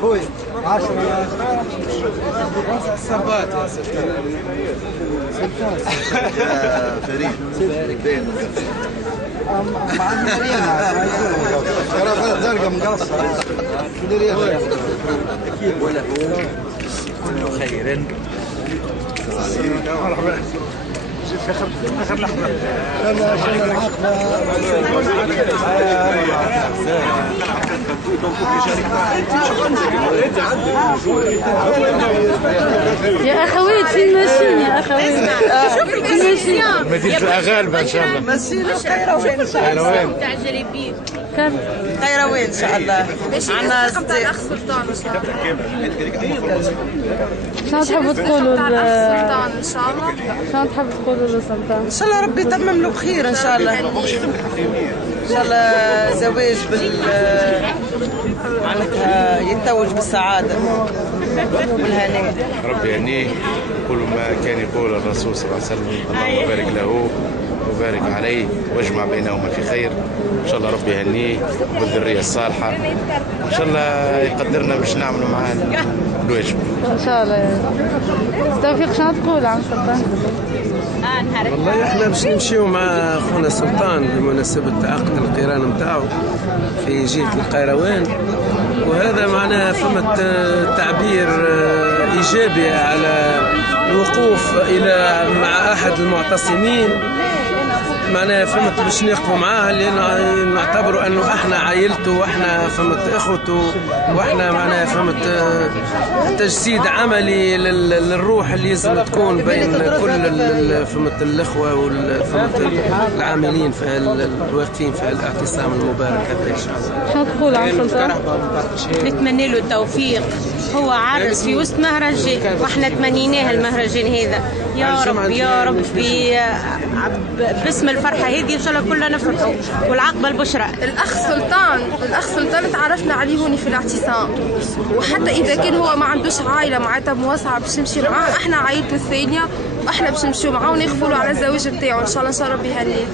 خوي 10 الصبات يا سلطان يا فريد بين مع المريض ترى زرقاء مقصره ولا هو كل خير. مرحبا جيت في اخر لحظه. يا اخوات فين ماشيين يا اخوات؟ فين ماشيين؟ مدينه الاغالبه ان شاء الله. ماشيين القيروان ان شاء الله. قيروان تاع جريبيب قيروان ان شاء الله. عندنا الاخ سلطان شنو تحبوا تقولوا سلطان ان شاء الله. شنو تحبوا تقولوا للسلطان؟ ان شاء الله ربي يتمم له بخير ان شاء الله. ان شاء الله زواج معناتها يتوج بالسعاده والهناء. ربي يهنيه كل ما كان يقول الرسول صلى الله عليه وسلم اللهم بارك له وبارك عليه واجمع بينهما في خير. ان شاء الله ربي يهنيه بالذريه الصالحه. ان شاء الله يقدرنا باش نعملوا معاه الواجب ان شاء الله. توفيق شنو تقول عم سلطان؟ والله احنا باش نمشيو مع خونا سلطان بمناسبه عقد القران نتاعو في جهه القيروان، وهذا معناها فما تعبير ايجابي على الوقوف الى مع احد المعتصمين. معناها فهمت باش نقفوا معاه لانه نعتبروا انه احنا عائلته واحنا فهمت اخوته واحنا معناها فهمت تجسيد عملي للروح اللي لازم تكون بين كل فهمت الاخوه وفهمت العاملين في الواقفين في الاعتصام المبارك هذا ان شاء الله. شنو تقول عن سلطان؟ نتمنى له التوفيق. هو عرس في وسط مهرجان واحنا تمنيناه المهرجان هذا. يا رب يا ربي باسم الفرحه هذه ان شاء الله كلنا نفرحوا والعقبه البشرى. الاخ سلطان تعرفنا عليه هوني في الاعتصام، وحتى اذا كان هو ما عندوش عائله معناتها موسعه باش نمشي معاه، احنا عائلته الثانيه واحنا باش نمشيو معاه ونغفلوا على الزواج نتاعو ان شاء الله. ربي يهنيه.